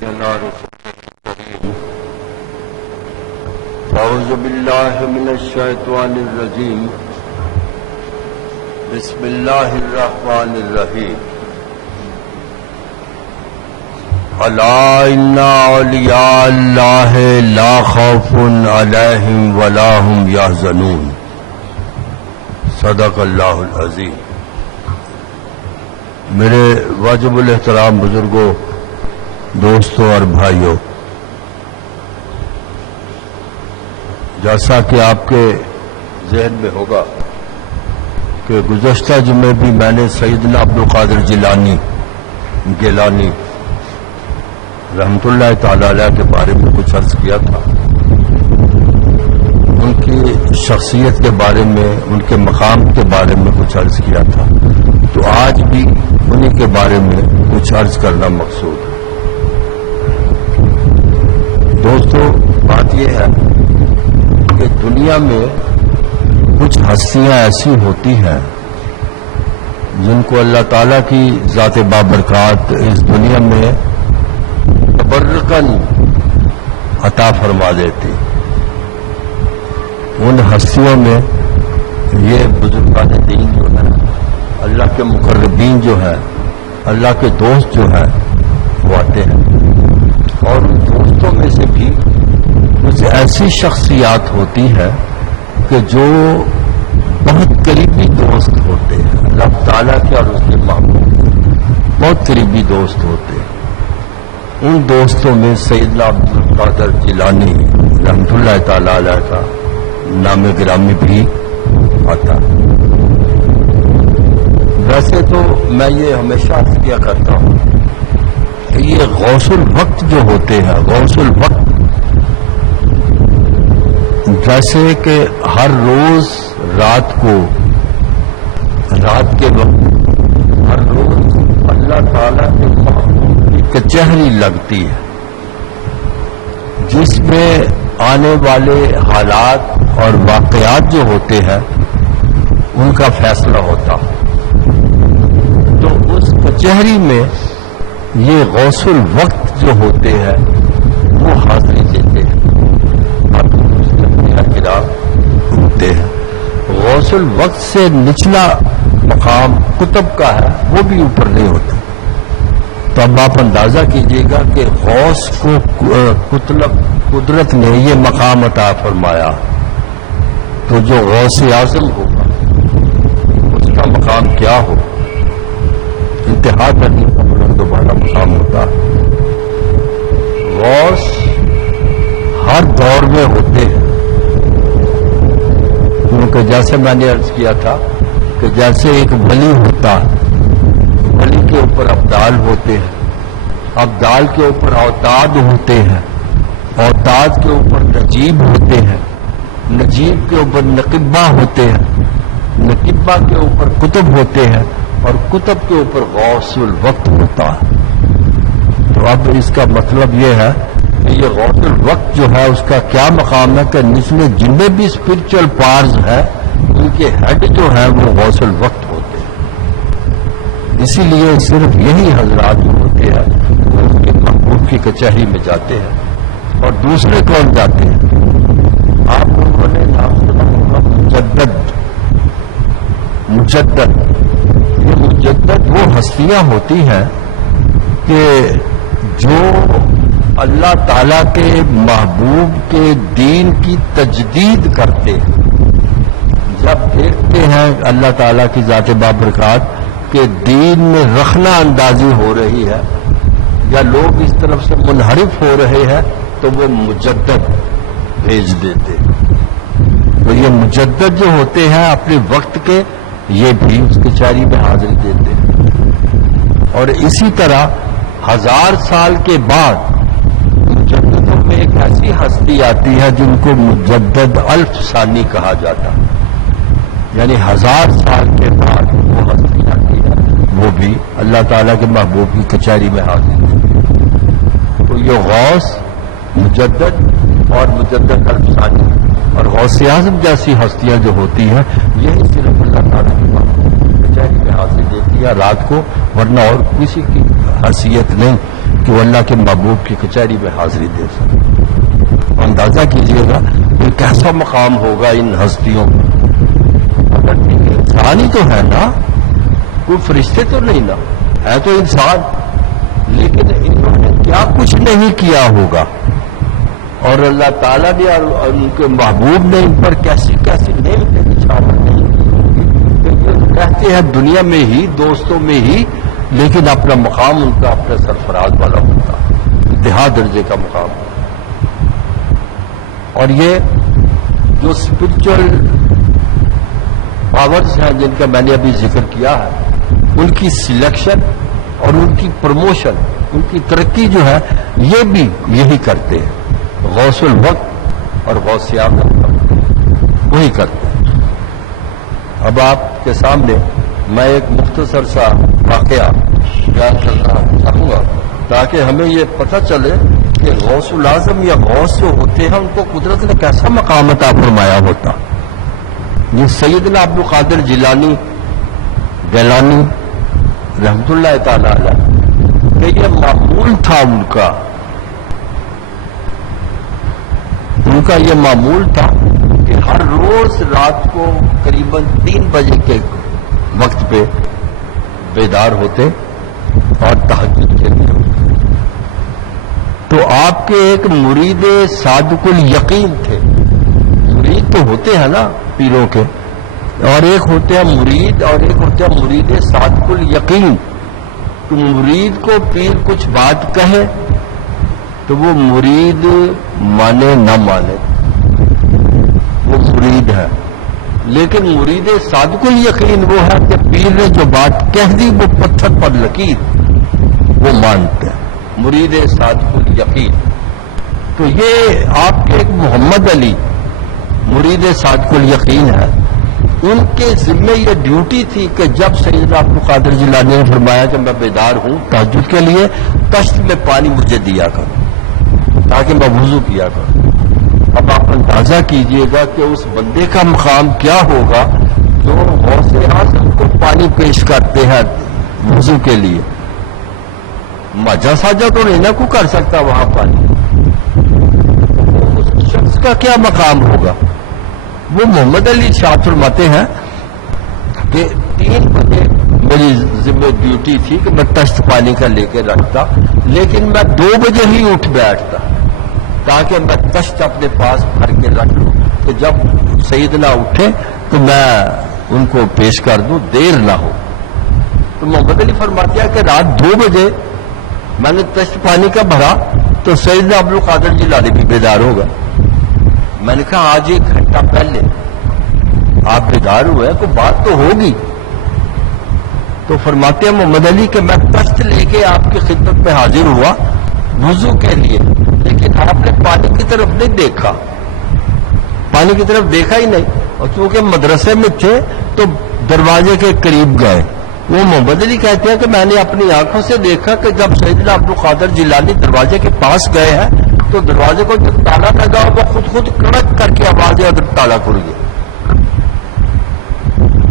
أعوذ بالله من الشيطان الرجيم. بسم الله الرحمن الرحيم. ألا إن أولياء الله لا خوف عليهم ولا هم يحزنون. صدق اللہ العظیم. میرے واجب الاحترام بزرگوں، دوستوں اور بھائیوں، جیسا کہ آپ کے ذہن میں ہوگا کہ گزشتہ جمعے بھی میں نے سیدنا عبدالقادر گیلانی رحمت اللہ تعالی علیہ کے بارے میں کچھ عرض کیا تھا، ان کی شخصیت کے بارے میں، ان کے مقام کے بارے میں کچھ عرض کیا تھا. تو آج بھی انہیں کے بارے میں کچھ عرض کرنا مقصود ہے. دوستو، بات یہ ہے کہ دنیا میں کچھ ہستیاں ایسی ہوتی ہیں جن کو اللہ تعالیٰ کی ذات بابرکات اس دنیا میں تبرکن عطا فرما دیتی. ان ہستیوں میں یہ بزرگان دین جو ہے، اللہ کے مقربین جو ہے، اللہ کے دوست جو ہے، وہ آتے ہیں. اور ان دوستوں میں سے بھی کچھ ایسی شخصیات ہوتی ہے کہ جو بہت قریبی دوست ہوتے ہیں، اللہ تعالیٰ کے اور اس کے محبوب بہت قریبی دوست ہوتے ہیں. ان دوستوں میں سیدنا عبدالقادر جیلانی رحمت اللہ تعالی علیہ کا نام گرامی بھی آتا. ویسے تو میں یہ ہمیشہ عرض کیا کرتا ہوں کہ یہ غوث الوقت جو ہوتے ہیں، غوث الوقت جیسے کہ ہر روز رات کے وقت ہر روز اللہ تعالیٰ کے محبوب کی کچہری لگتی ہے، جس میں آنے والے حالات اور واقعات جو ہوتے ہیں ان کا فیصلہ ہوتا. تو اس کچہری میں یہ غوث الوقت جو ہوتے ہیں وہ حاضری دیتے ہیں، ہوتے ہیں. غوث الوقت سے نچلا مقام قطب کا ہے، وہ بھی اوپر نہیں ہوتا. تو اب آپ اندازہ کیجئے گا کہ غوث کو قدرت نے یہ مقام عطا فرمایا، تو جو غوث اعظم ہوگا اس کا مقام کیا ہو؟ انتہا کرنے کا بلند و بالا مقام ہوتا ہے. غوث ہر دور میں ہوتے ہیں، کیونکہ جیسے میں نے عرض کیا تھا کہ جیسے ایک ولی ہوتا ہے، ولی کے اوپر ابدال ہوتے ہیں، ابدال کے اوپر اوتاد ہوتے ہیں، اوتاد کے اوپر نجیب ہوتے ہیں، نجیب کے اوپر نقبہ ہوتے ہیں، نقبہ کے اوپر کتب ہوتے ہیں، اور کتب کے اوپر غوث الوقت ہوتا ہے. تو اب اس کا مطلب یہ ہے کہ یہ غوث الوقت جو ہے اس کا کیا مقام ہے کہ اس میں جتنے بھی اسپرچل پارز ہیں ان کے ہیڈ جو ہیں وہ غوث الوقت ہوتے ہیں. اسی لیے صرف یہی حضرات جو ہوتے ہیں وہ ان کے محبوب کی کچہری میں جاتے ہیں. اور دوسرے کون جاتے ہیں؟ آپ لوگوں نے نام سنا ہوگا مجدد. یہ مجدد وہ ہستیاں ہوتی ہیں کہ جو اللہ تعالیٰ کے محبوب کے دین کی تجدید کرتے ہیں. جب دیکھتے ہیں اللہ تعالیٰ کی ذات بابرکات کہ دین میں رخنہ اندازی ہو رہی ہے یا لوگ اس طرف سے منحرف ہو رہے ہیں تو وہ مجدد بھیج دیتے ہیں. تو یہ مجدد جو ہوتے ہیں اپنے وقت کے، یہ بھی اس کچہری میں حاضری دیتے ہیں. اور اسی طرح 1000 سال کے بعد مجددوں میں ایک ایسی ہستی آتی ہے جن کو مجدد الف ثانی کہا جاتا ہے، یعنی 1000 سال کے بعد وہ ہستی آتی ہے، وہ بھی اللہ تعالیٰ کے محبوب کی کچہری میں حاضر ہے. تو یہ غوث، مجدد اور مجدد الف ثانی اور غوث اعظم جیسی ہستیاں جو ہوتی ہیں یہی صرف اللہ تعالیٰ کے محبوب کی کچہری میں حاضر دیتی ہے رات کو، ورنہ اور کسی کی حیثیت نہیں. کہ وہ اللہ کے محبوب کی کچہری میں حاضری دے سکے. اندازہ کیجئے گا یہ کیسا مقام ہوگا ان ہستیوں کا. اگر انسان ہی تو ہے نا, کوئی فرشتے تو نہیں نا, ہے تو انسان, لیکن انہوں نے کیا کچھ نہیں کیا ہوگا, اور اللہ تعالیٰ نے اور ان کے محبوب نے ان پر کیسی کیسی نعمتیں نچھاور نہیں کی ہوگی. رہتے ہیں دنیا میں ہی, دوستوں میں ہی, لیکن اپنا مقام ان کا اپنے سرفراز والا ہوتا, انتہا درجے کا مقام. اور یہ جو اسپرچل پاورز ہیں جن کا میں نے ابھی ذکر کیا ہے, ان کی سلیکشن اور ان کی پروموشن, ان کی ترقی جو ہے یہ بھی یہی کرتے ہیں. غوث الوقت اور غوث اعظم وہی کرتے ہیں. اب آپ کے سامنے میں ایک مختصر سا واقعہ بیان کرنا چاہوں گا تاکہ ہمیں یہ پتہ چلے کہ غوث الاعظم یا غوث جو ہوتے ہیں ان کو قدرت نے کیسا مقام عطا فرمایا ہوتا. یہ سیدنا عبد القادر جیلانی گیلانی رحمت اللہ تعالی علیہ کہ یہ معمول تھا ان کا یہ معمول تھا کہ ہر روز رات کو قریباً 3 بجے کے وقت پہ بیدار ہوتے اور تہجد کے لیے. تو آپ کے ایک مرید صادق الیقین تھے. مرید تو ہوتے ہیں نا پیروں کے, اور ایک ہوتے ہیں مرید اور ایک ہوتے ہیں مرید صادق الیقین. تو مرید کو پیر کچھ بات کہے تو وہ مرید مانے نہ مانے وہ مرید ہے, لیکن مرید صادق الیقین وہ ہے کہ پیر نے جو بات کہہ دی وہ پتھر پر لکیر, وہ مانتے ہیں. مرید صادق الیقین. تو یہ آپ کے ایک محمد علی مرید صادق الیقین ہے, ان کے ذمے یہ ڈیوٹی تھی کہ جب سیدنا عبد القادر جیلانی نے فرمایا کہ میں بیدار ہوں تہجد کے لیے, تشت میں پانی مجھے دیا کرو تاکہ میں وضو کیا کروں. اب آپ اندازہ کیجئے گا کہ اس بندے کا مقام کیا ہوگا جو غوث اعظم کو پانی پیش کرتے ہیں وضو کے لیے. ماجا ساجا تو نہیں نہ کو کر سکتا وہاں پانی. اس شخص کا کیا مقام ہوگا. وہ محمد علی شاہ فرماتے ہیں کہ 3 بجے میری ذمہ ڈیوٹی تھی کہ میں تشت پانی کا لے کے رکھتا, لیکن میں 2 بجے ہی اٹھ بیٹھتا تاکہ میں تشت اپنے پاس بھر کے رکھ لوں کہ جب سیدنا اٹھے تو میں ان کو پیش کر دوں, دیر نہ ہو. تو محمد علی فرماتے ہیں کہ رات 2 بجے میں نے تشت پانی کا بھرا تو سیدنا عبد القادر جیلانی بھی بیدار ہوگا. میں نے کہا آج 1 گھنٹہ پہلے آپ بیدار ہوئے تو بات تو ہوگی. تو فرماتے ہیں محمد علی کہ میں تشت لے کے آپ کی خدمت میں حاضر ہوا وضو کے لیے, لیکن آپ نے پانی کی طرف نہیں دیکھا, پانی کی طرف دیکھا ہی نہیں. اور چونکہ مدرسے میں تھے تو دروازے کے قریب گئے. وہ محمد علی کہتے ہیں کہ میں نے اپنی آنکھوں سے دیکھا کہ جب سیدنا عبد القادر جیلانی دروازے کے پاس گئے ہیں تو دروازے کو جو تالا لگا وہ خود کڑک کر کے آوازیں ادھر تالا کھل گیا,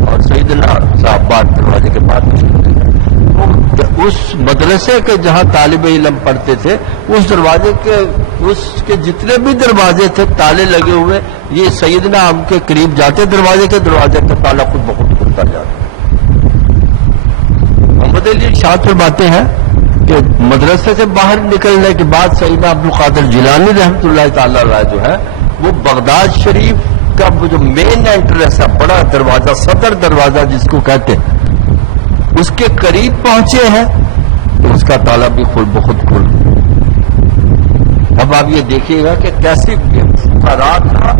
اور سیدنا صاحب بات دروازے کے پاس اس مدرسے کے جہاں طالب علم پڑھتے تھے اس دروازے کے اس کے جتنے بھی دروازے تھے تالے لگے ہوئے, یہ سیدنا ہم کے قریب جاتے دروازے کا تالا خود بخود کھلتا جاتا. محمد علی شاہ فرماتے ہیں کہ مدرسے سے باہر نکلنے کے بعد سیدنا عبد القادر جیلانی رحمت اللہ تعالی علیہ جو ہے وہ بغداد شریف کا وہ جو مین انٹرنس ہے, بڑا دروازہ, صدر دروازہ جس کو کہتے ہیں, اس کے قریب پہنچے ہیں تو اس کا تالا بھی خود بخود کھل. اب آپ یہ دیکھیے گا کہ کیسی فقراء کا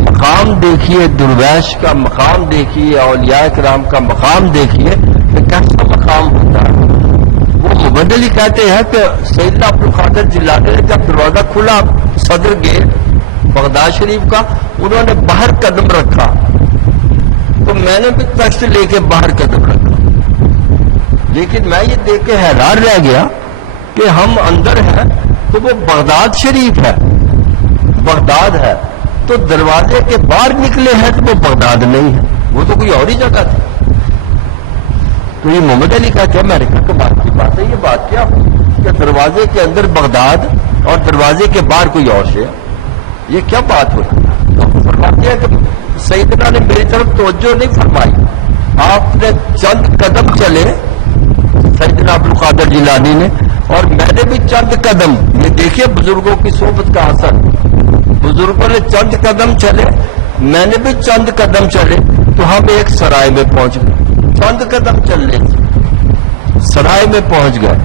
مقام دیکھیے, درویش کا مقام دیکھیے, اولیاء کرام کا مقام دیکھیے کہ کیسا مقام ہوتا ہے. وہ محمد علی کہتے ہیں کہ سیدنا عبد القادر جیلانی نے جب دروازہ کھلا صدر گیٹ بغداد شریف کا, انہوں نے باہر قدم رکھا تو میں نے بھی تشت لے کے باہر قدم رکھا. لیکن میں یہ دیکھ کے حیران رہ گیا کہ ہم اندر ہیں تو وہ بغداد شریف ہے, بغداد ہے, تو دروازے کے باہر نکلے ہیں تو وہ بغداد نہیں ہے, وہ تو کوئی اور ہی جگہ تھی. تو یہ محمد علی کہتے ہیں میں نے کہا کہ بات کی بات ہے, یہ بات کیا ہو. کہ دروازے کے اندر بغداد اور دروازے کے باہر کوئی اور شے. یہ کیا بات ہوئی؟ تو فرماتے ہیں کہ سیدنا نے میری طرف توجہ نہیں فرمائی. آپ نے چند قدم چلے سیدنا عبد القادر جیلانی نے، اور میں نے بھی چند قدم. یہ دیکھیے بزرگوں کی صحبت کا اثر. بزرگوں نے چند قدم چلے، میں نے بھی چند قدم چلے، تو ہم ایک سرائے میں پہنچ گئے. چند قدم چلنے سرائے میں پہنچ گئے.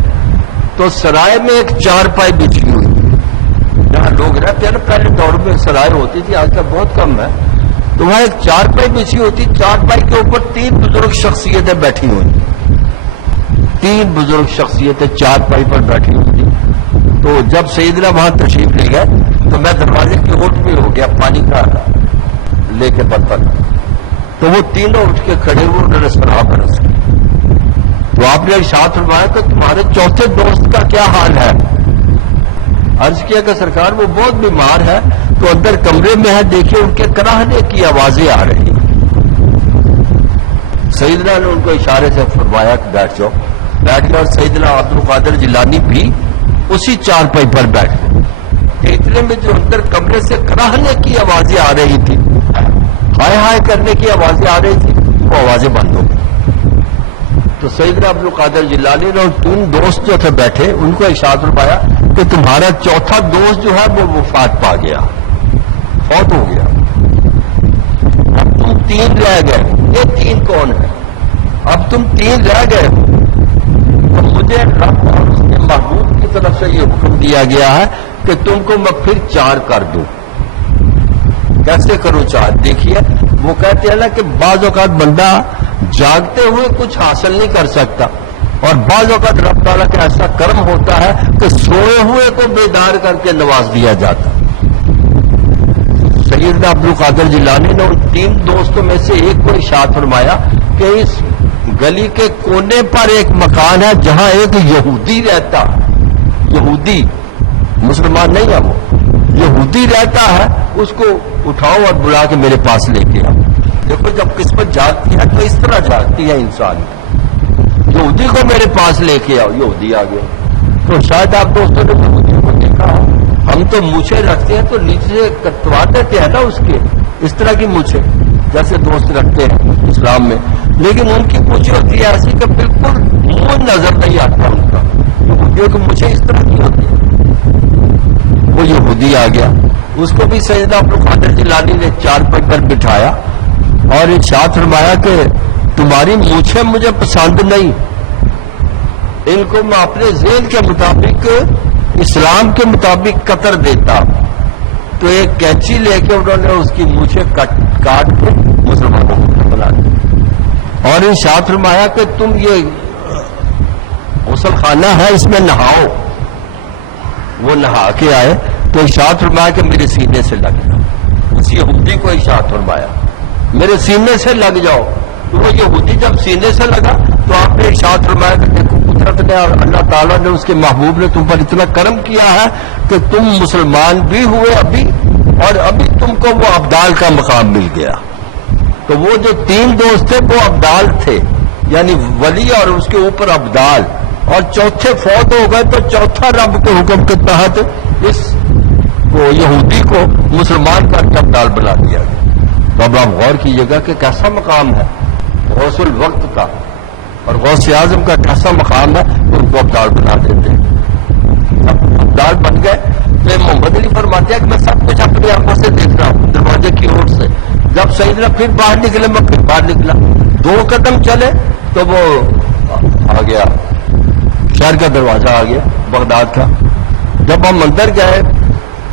تو سرائے میں ایک چارپائی بچھی ہوئی. جہاں لوگ رہتے ہیں نا، پہلے دور میں سرائے ہوتی تھی، آج کل بہت کم ہے. تو وہاں ایک چارپائی بچھی ہوتی. چارپائی کے اوپر 3 بزرگ شخصیتیں بیٹھی ہوئی. 3 بزرگ شخصیتیں چارپائی پر بیٹھی ہوئی. تو جب سیدنا وہاں تشریف لے گئے تو میں دروازے کی اوٹ پہ ہو گیا پانی کا لے کے برتن. تو وہ تینوں اٹھ کے کھڑے ہوئے، انہوں نے سلام برس کی. تو آپ نے ارشاد فرمایا کہ تمہارے چوتھے دوست کا کیا حال ہے؟ عرض کیا کہ سرکار وہ بہت بیمار ہے، تو اندر کمرے میں ہے، دیکھیے ان کے کراہنے کی آوازیں آ رہی. سیدنا نے ان کو اشارے سے فرمایا کہ بیٹھ جاؤ. بیٹھ گئے اور سیدنا عبد القادر جیلانی بھی اسی چارپائی پر بیٹھ گئے. اتنے میں جو اندر کمرے سے کراہنے کی آوازیں آ رہی تھی، ہائے ہائے کرنے کی آوازیں آ رہی تھی، وہ آوازیں بند ہو گئی. تو سیدنا عبد القادر جیلانی نے 3 دوست جو تھے بیٹھے، ان کو ارشاد فرمایا کہ تمہارا چوتھا دوست جو ہے وہ وفات پا گیا، فوت ہو گیا. اب تم 3 رہ گئے. یہ 3 کون ہے؟ اب تم 3 رہ گئے. تو مجھے رب اور اس کے محبوب کی طرف سے یہ حکم دیا گیا ہے کہ تم کو میں پھر 4 کر دوں. کیسے کروں 4؟ دیکھیے وہ کہتے ہیں نا کہ بعض اوقات بندہ جاگتے ہوئے کچھ حاصل نہیں کر سکتا، اور بعض اوقات رب تعالیٰ کا ایسا کرم ہوتا ہے کہ سوئے ہوئے کو بیدار کر کے نواز دیا جاتا. سیدنا عبد القادر جیلانی نے ان 3 دوستوں میں سے ایک کو ارشاد فرمایا کہ اس گلی کے کونے پر ایک مکان ہے جہاں ایک یہودی رہتا. یہودی، مسلمان نہیں ہے، وہ یہودی رہتا ہے. اس کو اٹھاؤ اور بلا کے میرے پاس لے کے آؤ. دیکھو جب قسمت جاگتی ہے تو اس طرح جاگتی ہے انسان. یہودی کو میرے پاس لے کے آؤ. یہودی آ گیا. تو شاید آپ دوستوں نے یہودی کو دیکھا ہو. ہم تو مونچھیں رکھتے ہیں تو نیچے سے کٹوا دیتے ہیں نا اس کے، اس طرح کی مونچھیں جیسے دوست رکھتے ہیں اسلام میں. لیکن ان کی مونچھیں ہوتی ہے ایسی کہ بالکل منہ نظر نہیں آتا ان کا. یہودیوں کی مونچھیں اس طرح کی ہوتی ہیں. وہ یہودی آ گیا. اس کو بھی سیدنا عبد القادر جیلانی نے چارپائی پر بٹھایا اور ارشاد فرمایا کہ تمہاری مونچھیں مجھے پسند نہیں، ان کو میں اپنے ذہن کے مطابق، اسلام کے مطابق قطر دیتا. تو ایک کینچی لے کے انہوں نے اس کی مونچھیں کاٹ کے مسلمانوں کو بنا دی اور ارشاد فرمایا کہ تم یہ غسل خانہ ہے، اس میں نہاؤ. وہ نہا کے آئے تو ارشاد فرمایا کہ میرے سینے سے لگ جاؤ. اس یہودی کو ارشاد فرمایا میرے سینے سے لگ جاؤ. تو وہ یہودی جب سینے سے لگا تو آپ نے ارشاد فرمایا کہ دیکھو قدرت نے اور اللہ تعالیٰ نے، اس کے محبوب نے تم پر اتنا کرم کیا ہے کہ تم مسلمان بھی ہوئے ابھی، اور ابھی تم کو وہ ابدال کا مقام مل گیا. تو وہ جو 3 دوست تھے وہ ابدال تھے، یعنی ولی اور اس کے اوپر ابدال، اور چوتھے فوت ہو گئے تو چوتھا رب کے حکم کے تحت اس کو یہودی کو مسلمان کا ابدال بنا دیا گیا. تو اب آپ غور کیجیے گا کہ کیسا مقام ہے غوث الوقت کا، اور غوث اعظم کا کیسا مقام ہے. ان کو ابدال بنا دیتے ہیں. اب ابدال بن گئے تو محمد علی فرماتے ہیں کہ میں سب کچھ اپنی آنکھوں سے دیکھ رہا ہوں دروازے کی اور سے. جب سیدنا پھر باہر نکلے میں پھر باہر نکلا. 2 قدم چلے تو وہ آ گیا، شہر کا دروازہ آ گیا بغداد کا. جب ہم اندر گئے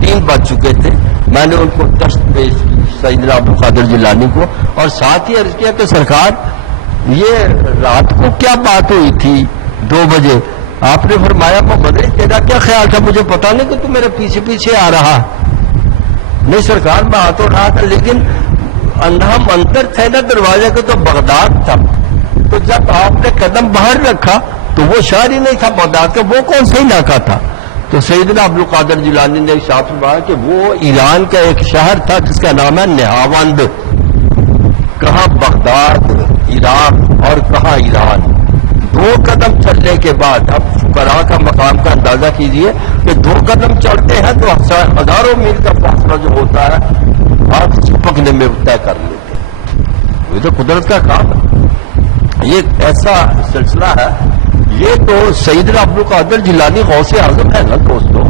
3 بج چکے تھے. میں نے ان کو دست پیش کی سیدنا عبد القادر جیلانی کو، اور ساتھ ہی عرض کیا کہ سرکار یہ رات کو کیا بات ہوئی تھی 2 بجے؟ آپ نے فرمایا محمد علی تیرا کیا خیال تھا؟ مجھے پتا نہیں کہ تو میرے پیچھے پیچھے آ رہا. نہیں سرکار میں آ تو رہا تھا، لیکن ہم اندر تھے نا دروازے کے تو بغداد تھا. تو جب آپ نے قدم باہر رکھا تو وہ شہر ہی نہیں تھا بغداد کا، وہ کون سا علاقہ تھا؟ تو سیدنا عبد القادر جیلانی نے ارشاد فرمایا کہ وہ ایران کا ایک شہر تھا جس کا نام ہے نہاوند. کہاں بغداد عراق اور کہاں ایران، 2 قدم چلنے کے بعد اب فقراء کا مقام کا اندازہ کیجئے کہ 2 قدم چلتے ہیں تو ہزاروں میل کا فاصلہ جو ہوتا ہے آپ چپکنے میں طے کر لیتے ہیں. یہ تو قدرت کا کام ہے. یہ ایسا سلسلہ ہے. یہ تو سیدنا عبدالقادر جیلانی غوث اعظم ہے نا دوستو.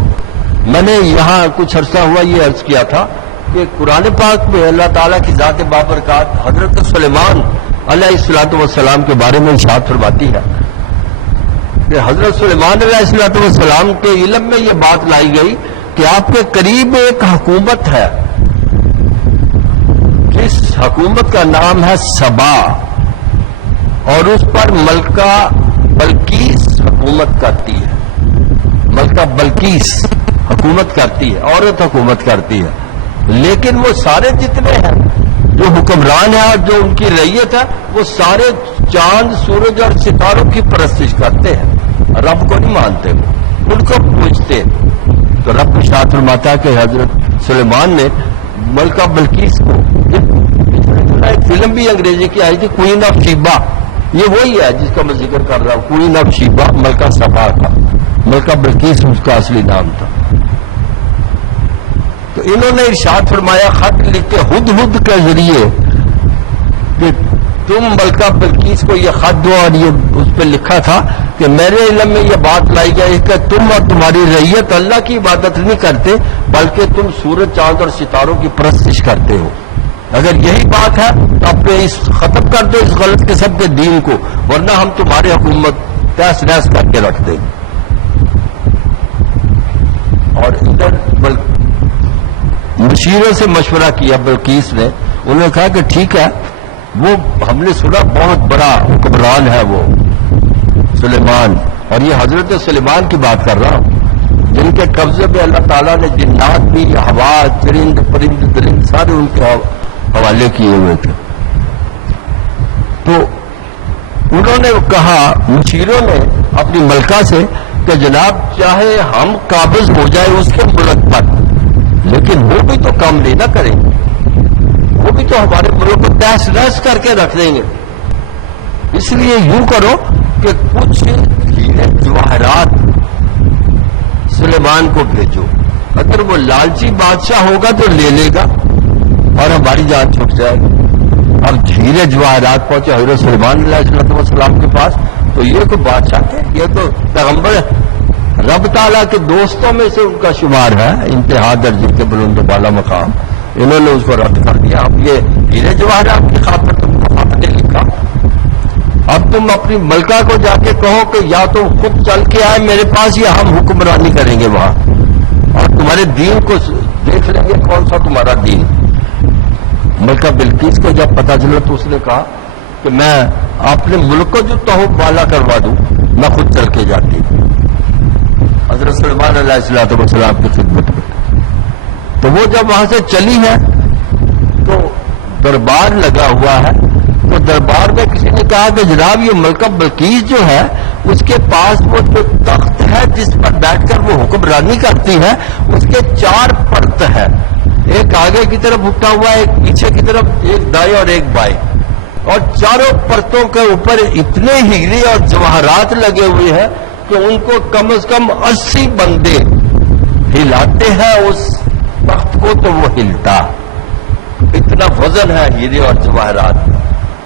میں نے یہاں کچھ عرصہ ہوا یہ عرض کیا تھا کہ قرآن پاک میں اللہ تعالیٰ کی ذات بابرکات حضرت سلیمان علیہ الصلوۃ والسلام کے بارے میں ارشاد فرماتی ہے کہ حضرت سلیمان علیہ الصلوۃ والسلام کے علم میں یہ بات لائی گئی کہ آپ کے قریب ایک حکومت ہے جس حکومت کا نام ہے سبا اور اس پر ملکہ بلقیس حکومت کرتی ہے. ملکہ بلقیس حکومت کرتی ہے, عورت حکومت کرتی ہے. لیکن وہ سارے جتنے ہیں جو حکمران ہیں اور جو ان کی رعیت ہے وہ سارے چاند سورج اور ستاروں کی پرستش کرتے ہیں, رب کو نہیں مانتے, وہ ان کو پوجتے. تو رب ارشاد فرماتا ہے کہ حضرت سلیمان نے ملکہ بلقیس کو, ایک فلم بھی انگریزی کی آئی تھی کوئین آف شیبا, یہ وہی ہے جس کا میں ذکر کر رہا ہوں, کوئین آف شیبا ملکہ سبا کا, ملکہ بلقیس اس کا اصلی نام تھا. تو انہوں نے ارشاد فرمایا خط لکھ کے ہدہد کے ذریعے کہ تم ملکہ بلقیس کو یہ خط دو, اور یہ اس پہ لکھا تھا کہ میرے علم میں یہ بات لائی گئی کہ تم اور تمہاری رعیت اللہ کی عبادت نہیں کرتے بلکہ تم سورج چاند اور ستاروں کی پرستش کرتے ہو. اگر یہی بات ہے تو اپنے اس ختم کر دو اس غلط قسم کے دین کو, ورنہ ہم تمہاری حکومت تیس نیس کر کے رکھ دیں. اور ادھر مشیروں سے مشورہ کیا بلقیس نے, انہوں نے کہا کہ ٹھیک ہے, وہ ہم نے سنا بہت بڑا حکمران ہے وہ سلیمان, اور یہ حضرت سلیمان کی بات کر رہا ہوں جن کے قبضے میں اللہ تعالیٰ نے جنات بھی, ہوا, چرند, پرند, درند سارے ان کے حوالے کیے ہوئے تھے. تو انہوں نے کہا مشیروں نے اپنی ملکہ سے کہ جناب چاہے ہم قابض ہو جائے اس کے ملک پر, لیکن وہ بھی تو کام نہیں نہ کریں گے, وہ بھی تو ہمارے ملک کو تہس نہس کر کے رکھ دیں گے. اس لیے یوں کرو کہ کچھ ہیرے جواہرات سلیمان کو بھیجو, اگر وہ لالچی بادشاہ ہوگا تو لے لے گا اور ہماری جان چھوٹ جائے گی. اب ہیرے جواہرات پہنچے حضرت سلیمان علیہ السلام کے پاس, تو یہ کوئی بادشاہ تھے, یہ تو پیغمبر رب تعالیٰ کے دوستوں میں سے ان کا شمار ہے, انتہا درجے کے بلند و بالا مقام. انہوں نے اس کو رد کر دیا. اب یہ ہیرے جواہرات کی خاطر تم کو خط نے لکھا, اب تم اپنی ملکہ کو جا کے کہو کہ یا تم خود چل کے آئے میرے پاس یا ہم حکمرانی کریں گے وہاں, اور تمہارے دین کو دیکھ لیں گے کون سا تمہارا دین. ملکہ بلقیس کو جب پتا چلا تو اس نے کہا کہ میں اپنے ملک کو جو توحب والا کروا دوں میں خود چل کے جاتی. حضرت سلیمان علیہ السلام کی خدمت میں. تو وہ جب وہاں سے چلی ہے تو دربار لگا ہوا ہے, تو دربار میں کسی نے کہا کہ جناب یہ ملکہ بلقیس جو ہے اس کے پاس وہ جو تخت ہے جس پر بیٹھ کر وہ حکمرانی کرتی ہے اس کے 4 پرت ہے, ایک آگے کی طرف اٹھا ہوا ہے, ایک پیچھے کی طرف, ایک دائیں اور ایک بائیں, اور چاروں پرتوں کے اوپر اتنے ہیرے اور جواہرات لگے ہوئے ہیں کہ ان کو کم از کم 80 بندے ہلاتے ہیں اس تخت کو تو وہ ہلتا, اتنا وزن ہے ہیرے اور جواہرات.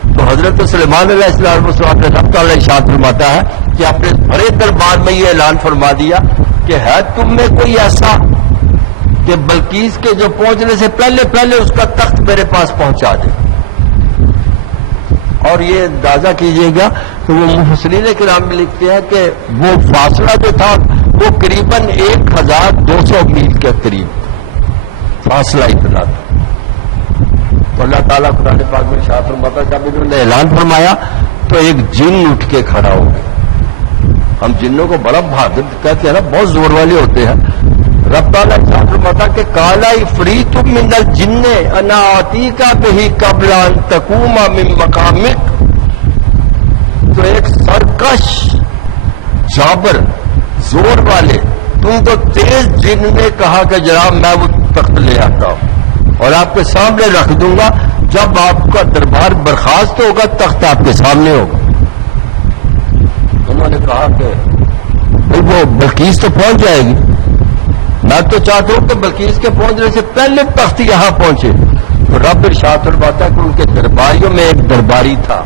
تو حضرت سلیمان علیہ السلام نے رب تعالیٰ ارشاد فرماتا ہے کہ اپنے بڑے دربار میں یہ اعلان فرما دیا کہ ہے تم میں کوئی ایسا کہ بلقیس کے جو پہنچنے سے پہلے اس کا تخت میرے پاس پہنچا دے. اور یہ اندازہ کیجئے گا کہ وہ مفسرین کرام میں لکھتے ہیں کہ وہ فاصلہ جو تھا وہ قریباً 1200 میل کے قریب فاصلہ اتنا تھا. تو اللہ تعالیٰ قرآن پاک میں ارشاد فرماتا ہے جب انہوں نے اعلان فرمایا تو ایک جن اٹھ کے کھڑا ہو گیا. ہم جنوں کو بڑا بہادر کہتے ہیں نا, بہت زور والے ہوتے ہیں. رب تعالیٰ ارشاد فرماتا کہ کالا افریت من الجن انا آتیک بہ قبل ان تقوم من مقامک. تو ایک سرکش جابر زور والے تم کو تیز جن نے کہا کہ جناب میں وہ تخت لے آتا ہوں اور آپ کے سامنے رکھ دوں گا, جب آپ کا دربار برخاست ہوگا تخت آپ کے سامنے ہوگا. انہوں نے کہا کہ بھئی وہ بلقیس تو پہنچ جائے گی، میں تو چاہتا ہوں کہ بلقیس کے پہنچنے سے پہلے تخت یہاں پہنچے. تو رب ارشاد فرماتا ہے کہ ان کے درباریوں میں ایک درباری تھا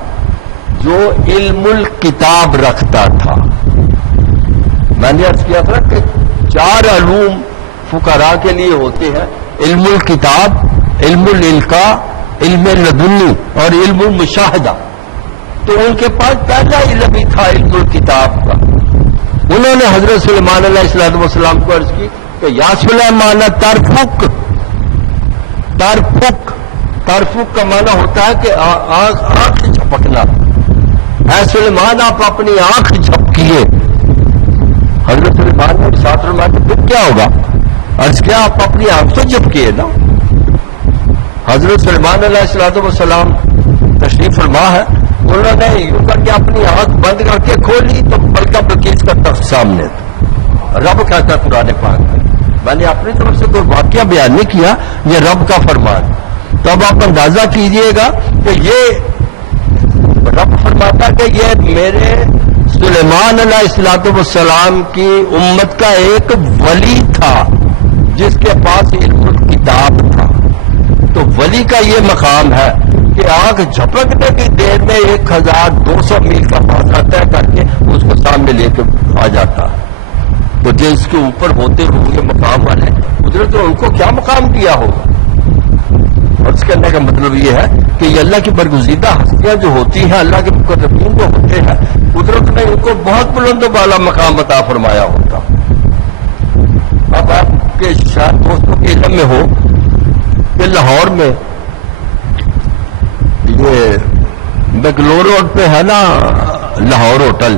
جو علم الکتاب رکھتا تھا. میں نے عرض کیا تھا کہ 4 علوم فقراء کے لیے ہوتے ہیں: علم الکتاب، علم الالقاء، علم لدنی اور علم المشاہدہ. تو ان کے پاس پہلا علم ہی تھا علم الکتاب کا. انہوں نے حضرت سلیمان علیہ السلام کو عرض کی کہ یا سلیمان ترفق. ترفق کا معنی ہوتا ہے کہ آنکھ جھپکنا. اے سلیمان آپ اپنی آنکھ جھپکیے. حضرت سلیمان نے ساتھ فرمایا کہ پھر کیا ہوگا؟ عرض کیا آپ اپنی آنکھ تو جھپکیے نا. حضرت سلیمان علیہ السلام تشریف فرما ہے، انہوں نے یوں کر کے اپنی آنکھ بند کر کے کھولی تو ملکہ بلقیس کا تخت سامنے تھا. رب کہتا ہے قرآن پاک میں نے اپنی طرف سے کوئی واقعہ بیان نہیں کیا، یہ رب کا فرمان. تو اب آپ اندازہ کیجئے گا کہ یہ رب فرماتا کہ یہ میرے سلیمان علیہ السلام کی امت کا ایک ولی تھا جس کے پاس علم الکتاب تھا. تو ولی کا یہ مقام ہے کہ آنکھ جھپکنے کی دیر میں 1200 میل کا فاصلہ طے کر کے اس کو سامنے لے کے آ جاتا ہے. تو جس کے اوپر ہوتے ہوں گے مقام والے قدرت نے ان کو کیا مقام دیا ہوگا. اور اس کہنے کا مطلب یہ ہے کہ یہ اللہ کی برگزیدہ ہستیاں جو ہوتی ہیں، اللہ کے مقربین جو ہوتے ہیں، قدرت نے ان کو بہت بلند و بالا مقام عطا فرمایا ہوتا. اب آپ کے شاید دوستوں کے علم میں ہو کہ لاہور میں یہ بنگلور روڈ پہ ہے نا لاہور ہوٹل.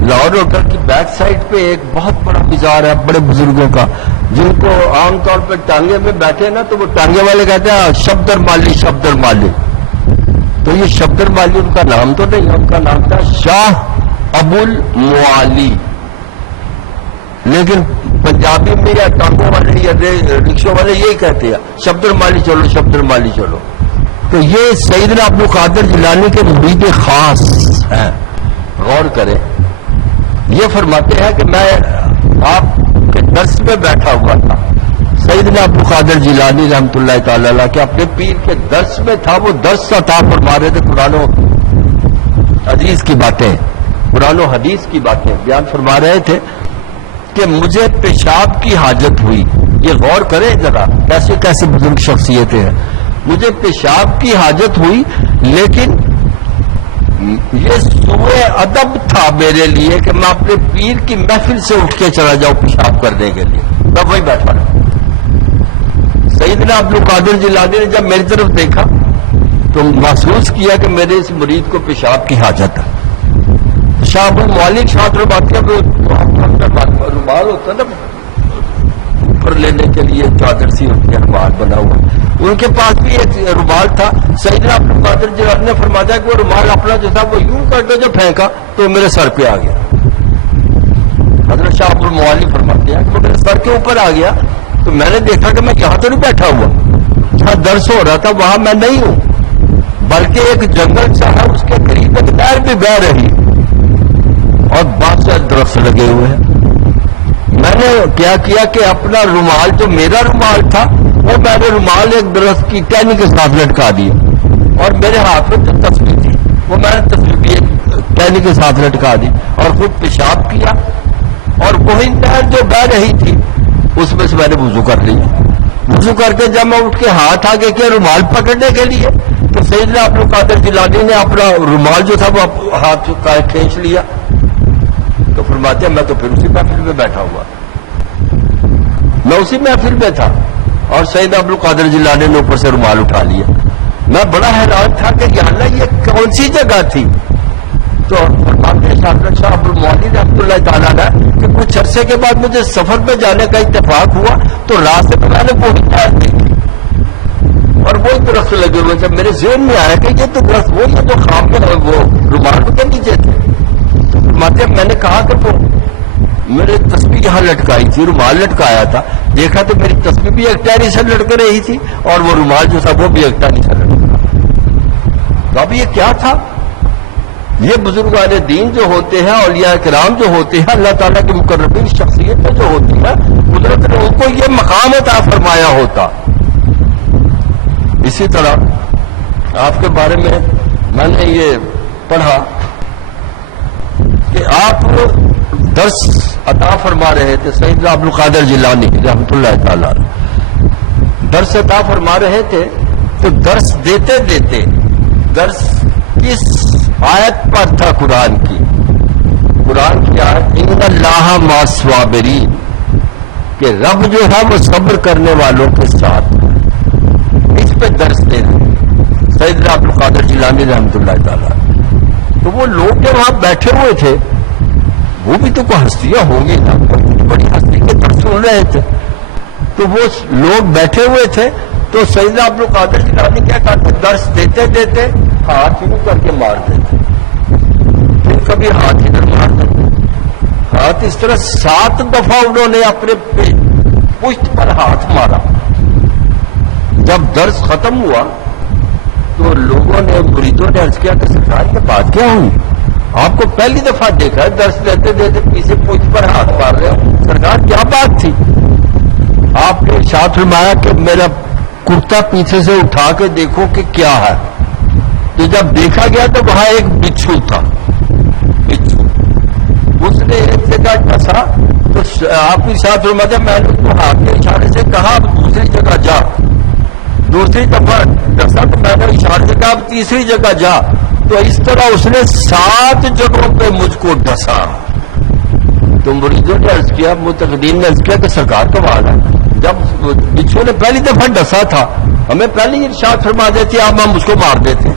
لاہور ہوٹل کی بیک سائڈ پہ ایک بہت بڑا مزار ہے بڑے بزرگوں کا، جن کو عام طور پہ ٹانگے میں بیٹھے نا تو وہ ٹانگے والے کہتے ہیں شبدر مالی شبدر مالی. تو یہ شبدر مالی ان کا نام تو نہیں، ان کا نام تھا شاہ ابو الموالی. لیکن پنجابی میں یا ٹانگوں والے یا رکشوں والے یہی کہتے ہیں شبدر مالی چلو شبدر مالی چلو. تو یہ سیدنا عبد القادر جیلانی کے مرید خاص ہیں. غور کریں، یہ فرماتے ہیں کہ میں آپ کے درس میں بیٹھا ہوا تھا. سیدنا عبد القادر جیلانی رحمۃ اللہ تعالی علیہ کے اپنے پیر کے درس میں تھا. وہ درس عطا فرما رہے تھے، قرآن و حدیث کی باتیں، قرآن و حدیث کی باتیں بیان فرما رہے تھے کہ مجھے پیشاب کی حاجت ہوئی. یہ غور کریں ذرا کیسے کیسے بزرگ شخصیتیں ہیں. مجھے پیشاب کی حاجت ہوئی لیکن یہ سوء ادب تھا میرے لیے کہ میں اپنے پیر کی محفل سے اٹھ کے چلا جاؤں پیشاب کرنے کے لیے. میں وہی بیٹھا رہا. سیدنا عبد القادر جیلانی نے جب میری طرف دیکھا تو محسوس کیا کہ میرے اس مرید کو پیشاب کی حاجت ہے. شاہ ابو الموالی چھاتر بات رومال ہوتا نا اوپر لینے کے لیے چادر سی ہوتی ہے، رومال بنا ہوا. ان کے پاس بھی ایک رومال تھا. سیدنا عبد القادر جیلانی نے فرمایا کہ وہ رومال اپنا جو تھا وہ یوں کر کے جو پھینکا تو میرے سر پہ آ گیا. حضرت شاہ ابو الموالی فرماتے ہیں کہ وہ میرے سر کے اوپر آ گیا تو میں نے دیکھا کہ میں یہاں تو نہیں بیٹھا ہوا، جہاں درس ہو رہا تھا وہاں میں نہیں ہوں، بلکہ ایک جنگل سا ہے، اس کے قریب ایک نہر بھی بہہ رہی اور بہت سے درخت لگے ہوئے ہیں. میں نے کیا کہ اپنا رومال جو میرا رومال تھا وہ میں نے رومال ایک درخت کی ٹہنی کے ساتھ لٹکا دیا اور میرے ہاتھ میں جو تسبیح تھی وہ میں نے تسبیح بھی ایک ٹہنی کے ساتھ لٹکا دی اور خود پیشاب کیا. اور وہی نہر جو بہہ رہی تھی اس میں سے میں نے وضو کر لیا. وضو کر کے جب میں اٹھ کے ہاتھ آگے کیا رومال پکڑنے کے لیے تو سیدنا عبد القادر جیلانی نے اپنا رومال جو تھا وہ ہاتھ کا کھینچ لیا. تو فرماتے ہیں میں تو پھر اسی محفل میں بیٹھا ہوا، میں اسی محفل میں تھا اور سیدنا عبد القادر جیلانی نے اوپر سے رومال اٹھا لیا. میں بڑا حیران تھا کہ یا اللہ یہ کون سی جگہ تھی. تو فرماتے ہیں شاہ ابو الموالی رحمۃ اللہ تعالیٰ نے کہ کچھ عرصے کے بعد مجھے سفر پہ جانے کا اتفاق ہوا تو راستے میں میں نے وہی نہر دیکھی اور وہی درخت لگے ہوئے تھے. میرے ذہن میں آیا کہ یہ تو درخت وہی ہے جو خام میں وہ رومال کے نیچے تھے. فرماتے ہیں میں نے کہا کہ وہ میرے تسبیح یہاں لٹکائی تھی، رومال لٹکایا تھا، دیکھا تو میری تسبیح بھی ایک ٹہنی سے لٹک رہی تھی اور وہ رومال جو تھا وہ بھی ایک ٹہنی سے لٹک رہا. تو اب یہ کیا تھا؟ یہ بزرگان دین جو ہوتے ہیں، اولیاء کرام جو ہوتے ہیں، اللہ تعالیٰ کی مقربین شخصیتیں جو ہوتی ہیں، قدرت نے ان کو یہ مقام عطا فرمایا ہوتا. اسی طرح آپ کے بارے میں نے یہ پڑھا کہ آپ درس عطا فرما رہے تھے. سید عبد القادر جیلانی رحمۃ اللہ تعالی درس عطا فرما رہے تھے، تو درس دیتے دیتے درس کس آیت پر تھا؟ قرآن کی آیت ان اللہ مع الصابرین، کہ رب جو ہے وہ صبر کرنے والوں کے ساتھ ہے. اس پہ درس دے رہے سید عبد القادر جیلانی رحمۃ اللہ تعالی. تو وہ لوگ جو وہاں بیٹھے ہوئے تھے، وہ بھی تو کوئی ہستیاں ہوں گی نا، بڑی ہستی کے درس سن رہے تھے. تو وہ لوگ بیٹھے ہوئے تھے، تو سید عبد القادر جیلانی کیا کرتے؟ درس دیتے دیتے ہاتھ یوں کر کے مار دیتے، پھر کبھی ہاتھ ادھر مار دیتے. ہاتھ اس طرح 7 دفعہ انہوں نے اپنے پشت پر ہاتھ مارا. جب درس ختم ہوا تو لوگوں نے، مریدوں نے عرض کیا کہ سرکار یہ بات کیا ہوئی؟ آپ کو پہلی دفعہ دیکھا ہے درس دیتے دیتے پیچھے پشت پر ہاتھ مار رہے ہو، سرکار کیا بات تھی؟ آپ نے ارشاد فرمایا کہ میرا کرتا پیچھے سے اٹھا کے دیکھو کہ کیا ہے. تو جب دیکھا گیا تو وہاں ایک بچھو تھا. بچھو اس نے ایک جگہ ڈسا، تو آپ کی ارشاد فرمایا میں نے تو ہاتھ کے اشارے سے کہا اب دوسری جگہ جا. دوسری دفعہ ڈسا تو میں نے اشارے سے کہا اب تیسری جگہ جا. تو اس طرح اس نے 7 جگہوں پہ مجھ کو ڈسا. تو مریدوں نے عرض کیا، متقدین نے عرض کیا کہ سرکار کمال ہے، جب بچھو نے پہلی دفعہ ڈسا تھا ہمیں پہلے ہی ارشاد فرما دیتے اب ہم اس کو مار دیتے.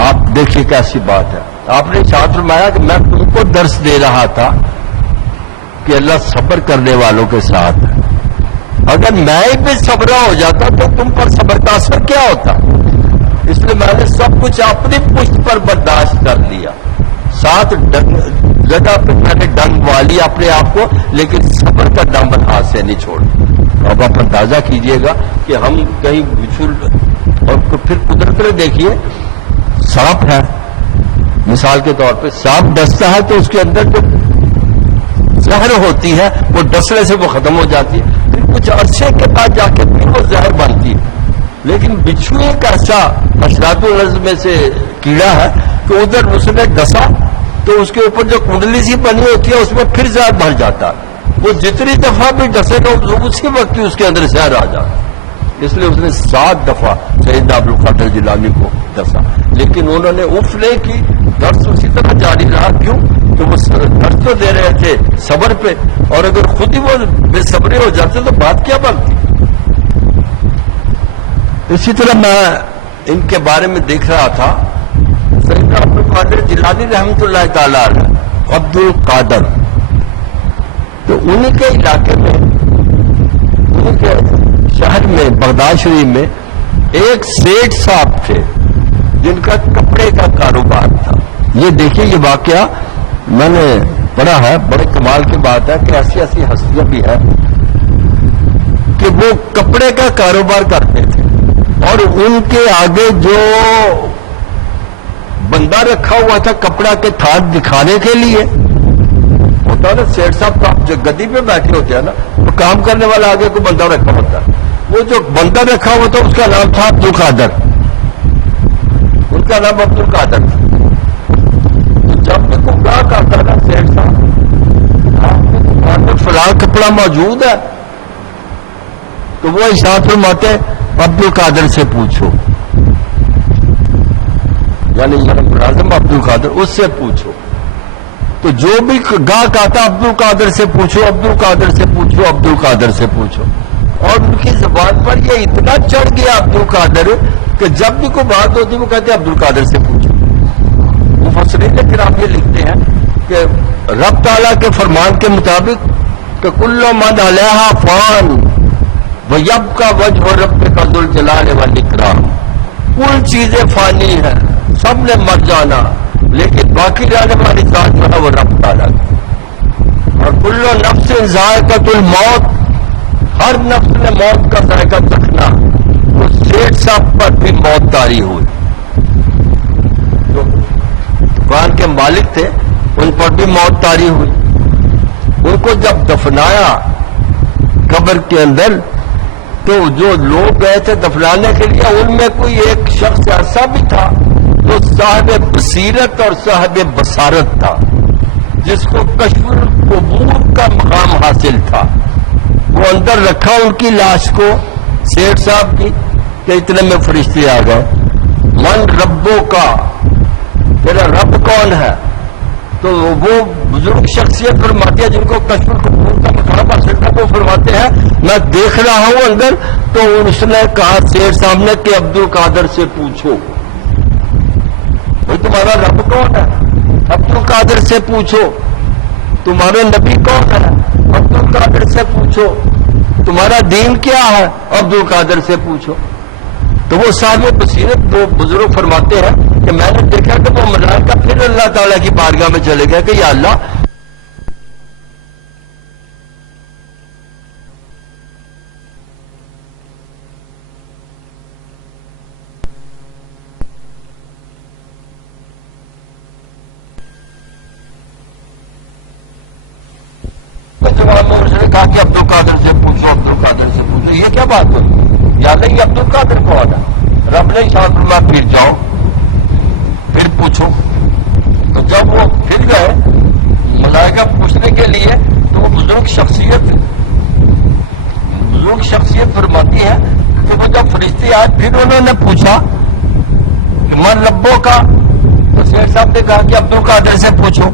آپ دیکھیے کیسی بات ہے. آپ نے ارشاد فرمایا کہ میں تم کو درس دے رہا تھا کہ اللہ صبر کرنے والوں کے ساتھ ہے. اگر میں ہی بھی صبرا ہو جاتا تو تم پر صبر کا اثر کیا ہوتا؟ اس لیے میں نے سب کچھ اپنی پشت پر برداشت کر لیا. 7 جگہ پہ میں نے ڈنگ والی اپنے آپ کو، لیکن صبر کا دامن ہاتھ سے نہیں چھوڑا. اب آپ اندازہ کیجئے گا کہ ہم کہیں بچھل، اور پھر قدرت نے دیکھیے سانپ ہے، مثال کے طور پہ سانپ ڈستا ہے تو اس کے اندر جو زہر ہوتی ہے وہ ڈسنے سے وہ ختم ہو جاتی ہے، پھر کچھ عرصے کے بعد جا کے پھر وہ زہر بنتی ہے. لیکن بچھو ایک ایسا حشرات الارض میں سے کیڑا ہے کہ ادھر اس نے ڈسا تو اس کے اوپر جو کنڈلی سی بنی ہوتی ہے اس میں پھر زہر بھر جاتا ہے. وہ جتنی دفعہ بھی ڈسے گا اسی وقت ہی اس کے اندر زہر آ جاتا. اس لیے اس نے 7 دفعہ سید عبد القادر جیلانی کو ڈسا، لیکن انہوں نے اف نہیں کی. درس اسی طرح جاری رہا. کیوں؟ تو وہ درس تو دے رہے تھے صبر پہ، اور اگر خود ہی وہ بے صبری ہو جاتے تو بات کیا بنتی. اسی طرح میں ان کے بارے میں دیکھ رہا تھا، سید عبد القادر جیلانی رحمۃ اللہ تعالی علیہ، عبد القادر، تو انہی کے علاقے میں، انہی کے شہر میں، بغداد شریف میں ایک سیٹھ صاحب تھے جن کا کپڑے کا کاروبار تھا. یہ دیکھیے یہ واقعہ میں نے پڑھا ہے، بڑے کمال کی بات ہے کہ ایسی ایسی ہستیاں بھی ہیں کہ وہ کپڑے کا کاروبار کرتے تھے، اور ان کے آگے جو بندہ رکھا ہوا تھا کپڑا کے تھان دکھانے کے لیے، ہوتا نا سیٹھ صاحب کا جو گدی پہ بیٹھے ہوتے ہیں نا، وہ کام کرنے والا آگے کو بندہ رکھا ہوتا ہے. وہ جو بندہ رکھا ہوا تھا اس کا نام تھا عبد القادر، ان کا نام عبد القادر. تو جب بھی کوئی گاہک آتا نا، سیٹھ صاحب آپ کی دکان میں فلاں کپڑا موجود ہے، تو وہ ارشاد فرماتے عبد القادر سے پوچھو، یعنی اعظم عبد القادر، اس سے پوچھو. تو جو بھی گاہک آتا عبد القادر سے پوچھو، عبد القادر سے پوچھو، عبد القادر سے پوچھو. اور ان کی زبان پر یہ اتنا چڑھ گیا عبد القادر کہ جب بھی کوئی بات ہوتی وہ کہتے عبد القادر سے پوچھو. مفسرین کرام یہ لکھتے ہیں کہ رب تعالیٰ کے فرمان کے مطابق کہ کل من علیہا فان ویبقی وجہ ربک ذو الجلال والاکرام، کل چیزیں فانی ہیں، سب نے مر جانا، لیکن باقی رہنے والی ذات جو ہے وہ رب تعالیٰ کی. اور کل نفس ذائقۃ الموت، ہر نفس نے موت کا ذائقہ چکھنا. تو سیٹھ صاحب پر بھی موت طاری ہوئی. تو دکان کے مالک تھے، ان پر بھی موت طاری ہوئی. ان کو جب دفنایا قبر کے اندر تو جو لوگ گئے تھے دفنانے کے لیے ان میں کوئی ایک شخص ایسا بھی تھا جو صاحب بصیرت اور صاحب بصارت تھا، جس کو کشف القبور کا مقام حاصل تھا. وہ اندر رکھا ان کی لاش کو، سیٹھ صاحب کی، کہ اتنے میں فرشتے آ گئے. من ربوں کا، تیرا رب کون ہے؟ تو وہ بزرگ شخصیت فرماتی ہے جن کو کشف القبور کا مقام حاصل تھا، وہ فرماتے ہیں میں دیکھ رہا ہوں اندر. تو اس نے کہا سیٹھ صاحب نے کہ عبد القادر سے پوچھو، بھائی تمہارا رب کون ہے؟ عبد القادر سے پوچھو. تمہارا نبی کون ہے؟ عبد القادر سے پوچھو. تمہارا دین کیا ہے؟ عبد القادر سے پوچھو. تو وہ صاحب بصیرت دو بزرگ فرماتے ہیں کہ میں نے دیکھا کہ وہ ملائکہ پھر اللہ تعالیٰ کی بارگاہ میں چلے گئے کہ یا اللہ جواب میں اس نے کہا کہ عبد القادر سے پوچھو، عبد القادر سے پوچھو. یہ کیا بات ہوئی؟ یا نہیں عبد القادر کون ہے؟ رب نے ارشاد فرمایا پھر جاؤ پھر پوچھو. تو جب وہ پھر گئے ملائکہ پوچھنے کے لیے تو وہ بزرگ شخصیت فرماتی ہے کہ وہ جب فرشتے آئے پھر انہوں نے پوچھا کہ من ربوں کا، تو سیٹھ صاحب نے کہا کہ عبد القادر سے پوچھو.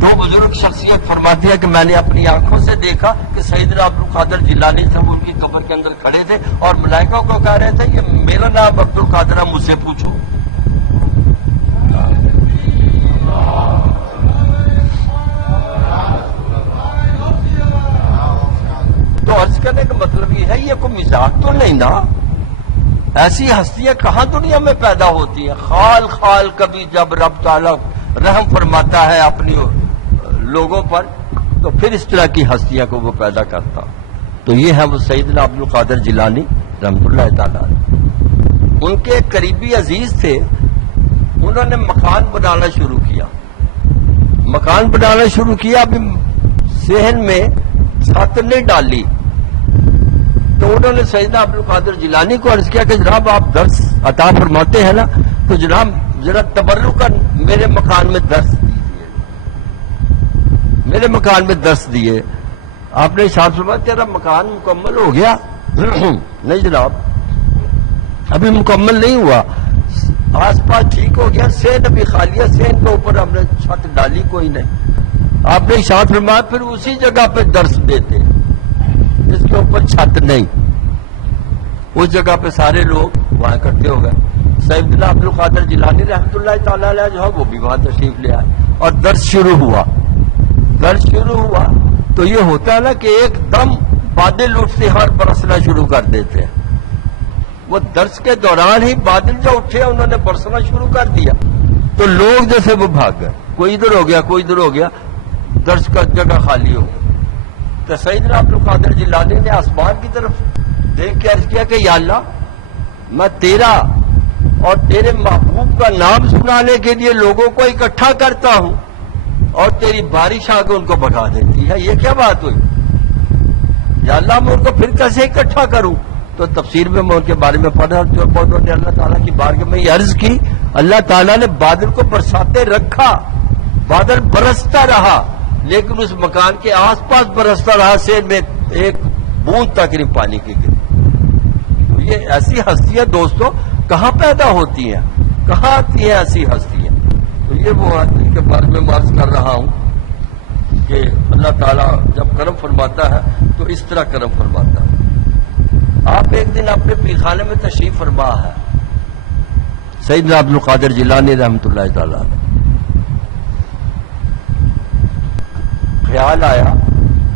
تو بزرگ شخصیت فرماتی ہے کہ میں نے اپنی آنکھوں سے دیکھا کہ سیدنا عبد القادر جیلانی تھے، وہ ان کی قبر کے اندر کھڑے تھے اور ملائکہ کو کہہ رہے تھے کہ میرا نام عبد القادر ہے، مجھ سے پوچھو. تو عرض کرنے کا مطلب یہ ہے یہ کوئی مزاق تو نہیں نا. ایسی ہستیاں کہاں دنیا میں پیدا ہوتی ہیں؟ خال کبھی جب رب تعالیٰ رحم فرماتا ہے اپنی لوگوں پر تو پھر اس طرح کی ہستیاں کو وہ پیدا کرتا. تو یہ ہے وہ سیدنا عبد القادر جیلانی رحمۃ اللہ تعالیٰ. ان کے ایک قریبی عزیز تھے، انہوں نے مکان بنانا شروع کیا. ابھی صحن میں چھت نہیں ڈالی تو انہوں نے سیدنا عبد القادر جیلانی کو عرض کیا کہ جناب آپ درس عطا فرماتے ہیں نا، تو جناب ذرا تبرکاً میرے مکان میں درس دیے. آپ نے ارشاد فرمایا تیرا مکان مکمل ہو گیا؟ نہیں جناب ابھی مکمل نہیں ہوا، آس پاس ٹھیک ہو گیا، سین ابھی خالی ہے، سین کے اوپر ہم نے چھت ڈالی کوئی نہیں. آپ نے ارشاد فرمایا پھر اسی جگہ پہ درس دیتے جس کے اوپر چھت نہیں. اس جگہ پہ سارے لوگ وہاں اکٹھے ہو گئے. سیدنا عبد القادر جیلانی رحمۃ اللہ تعالی علیہ جو ہے وہ بھی وہاں تشریف لے آئے اور درس شروع ہوا. تو یہ ہوتا ہے نا کہ ایک دم بادل اٹھتے ہیں اور برسنا شروع کر دیتے ہیں. وہ درس کے دوران ہی بادل جو اٹھے انہوں نے برسنا شروع کر دیا تو لوگ جیسے وہ بھاگ گئے، کوئی ادھر ہو گیا، درس کا جگہ خالی ہو گئی. تو سیدنا عبد القادر جیلانی نے آسمان کی طرف دیکھ کے عرض کیا کہ یا اللہ میں تیرا اور تیرے محبوب کا نام سنانے کے لیے لوگوں کو اکٹھا کرتا ہوں اور تیری بارش آ کے ان کو بھگا دیتی ہے. یہ کیا بات ہوئی؟ یا اللہ میں ان کو پھر کیسے اکٹھا کروں؟ تو تفسیر میں ان کے بارے میں پڑھا جو انہوں نے اللہ تعالیٰ کی بارگاہ میں یہ عرض کی، اللہ تعالیٰ نے بادل کو برساتے رکھا، بادل برستا رہا لیکن اس مکان کے آس پاس برستا رہا، سین میں ایک بوند تک نہیں پانی کی گری. یہ ایسی ہستیاں دوستو کہاں پیدا ہوتی ہیں، کہاں آتی ہیں ایسی ہستیاں؟ تو یہ وہ ان کے بارے میں عرض کر رہا ہوں کہ اللہ تعالیٰ جب کرم فرماتا ہے تو اس طرح کرم فرماتا ہے. آپ ایک دن اپنے پیرخانے میں تشریف فرما ہے سیدنا عبد القادر جیلانی رحمۃ اللہ تعالیٰ. خیال آیا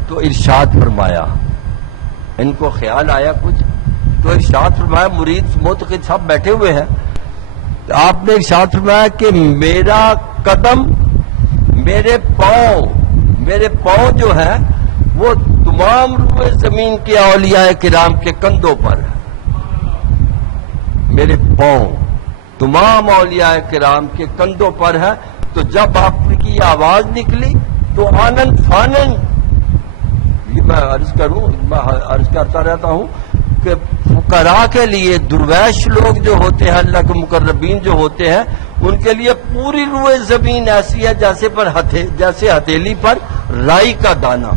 تو ارشاد فرمایا، ان کو خیال آیا کچھ تو ارشاد فرمایا، مرید معتقد سب بیٹھے ہوئے ہیں، آپ نے ارشاد فرمایا کہ میرا قدم میرے پاؤں جو ہے وہ تمام روئے زمین کے اولیاء کرام کے کندھوں پر ہے. میرے پاؤں تمام اولیاء کرام کے کندھوں پر ہے، تو جب آپ کی یہ آواز نکلی تو آنند فانند، یہ میں عرض کرتا رہتا ہوں کہ فقراء کے لیے درویش لوگ جو ہوتے ہیں، اللہ کے مقربین جو ہوتے ہیں، ان کے لیے پوری روئے زمین ایسی ہے جیسے ہتھیلی پر رائی کا دانہ،